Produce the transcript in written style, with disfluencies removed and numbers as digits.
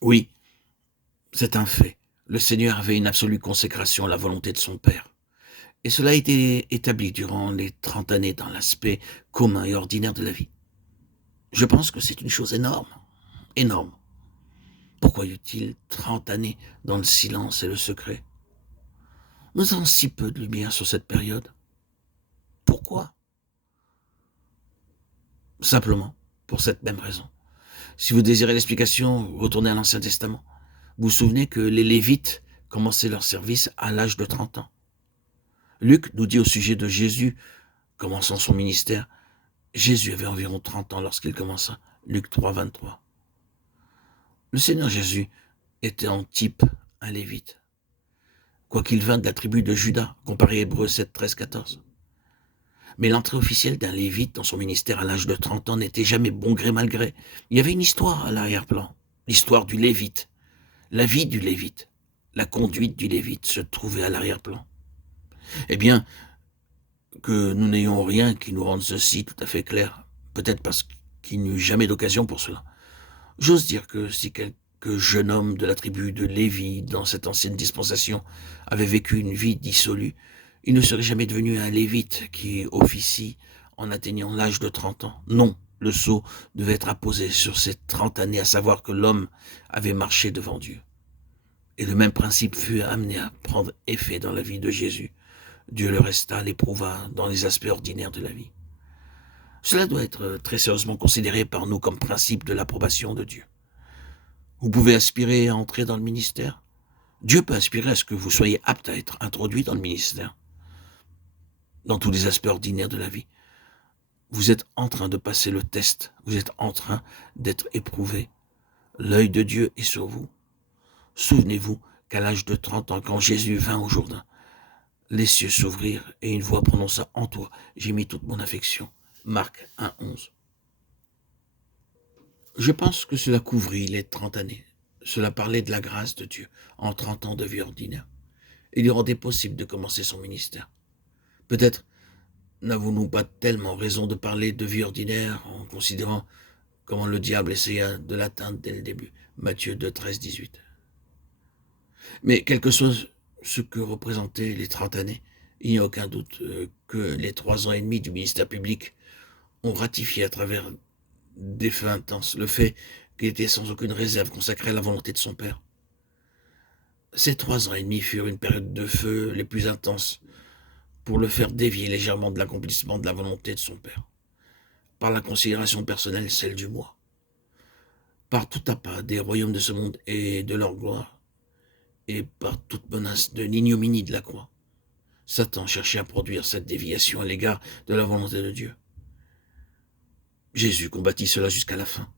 Oui, c'est un fait. Le Seigneur avait une absolue consécration à la volonté de son Père. Et cela a été établi durant les 30 années dans l'aspect commun et ordinaire de la vie. Je pense que c'est une chose énorme, énorme. Pourquoi y a-t-il 30 années dans le silence et le secret? Nous avons si peu de lumière sur cette période. Pourquoi? Simplement, pour cette même raison. Si vous désirez l'explication, retournez à l'Ancien Testament. Vous vous souvenez que les Lévites commençaient leur service à l'âge de 30 ans. Luc nous dit au sujet de Jésus, commençant son ministère, Jésus avait environ 30 ans lorsqu'il commença. Luc 3, 23. Le Seigneur Jésus était en type un Lévite, quoiqu'il vînt de la tribu de Juda, comparé Hébreux 7, 13, 14. Mais l'entrée officielle d'un Lévite dans son ministère à l'âge de 30 ans n'était jamais bon gré mal gré. Il y avait une histoire à l'arrière-plan, l'histoire du Lévite, la vie du Lévite, la conduite du Lévite se trouvait à l'arrière-plan. Eh bien, que nous n'ayons rien qui nous rende ceci tout à fait clair, peut-être parce qu'il n'y eut jamais d'occasion pour cela. J'ose dire que si quelques jeunes hommes de la tribu de Lévi, dans cette ancienne dispensation, avaient vécu une vie dissolue, ils ne seraient jamais devenus un Lévite qui officie en atteignant l'âge de 30 ans. Non, le sceau devait être apposé sur ces 30 années, à savoir que l'homme avait marché devant Dieu. Et le même principe fut amené à prendre effet dans la vie de Jésus. Dieu le resta, l'éprouva dans les aspects ordinaires de la vie. Cela doit être très sérieusement considéré par nous comme principe de l'approbation de Dieu. Vous pouvez aspirer à entrer dans le ministère. Dieu peut aspirer à ce que vous soyez apte à être introduit dans le ministère, dans tous les aspects ordinaires de la vie. Vous êtes en train de passer le test, vous êtes en train d'être éprouvé. L'œil de Dieu est sur vous. Souvenez-vous qu'à l'âge de 30 ans, quand Jésus vint au Jourdain, les cieux s'ouvrirent et une voix prononça en toi, j'ai mis toute mon affection. Marc 1, 11. Je pense que cela couvrit les 30 années. Cela parlait de la grâce de Dieu en 30 ans de vie ordinaire. Il lui rendait possible de commencer son ministère. Peut-être n'avons-nous pas tellement raison de parler de vie ordinaire en considérant comment le diable essaya de l'atteindre dès le début. Matthieu 2, 13, 18. Mais quel que soit ce que représentaient les 30 années, il n'y a aucun doute que les 3 ans et demi du ministère public ont ratifié à travers des feux intenses le fait qu'il était sans aucune réserve consacré à la volonté de son Père. Ces 3 ans et demi furent une période de feu les plus intenses pour le faire dévier légèrement de l'accomplissement de la volonté de son Père, par la considération personnelle, celle du moi, par tout appât des royaumes de ce monde et de leur gloire, et par toute menace de l'ignominie de la croix. Satan cherchait à produire cette déviation à l'égard de la volonté de Dieu. Jésus combattit cela jusqu'à la fin.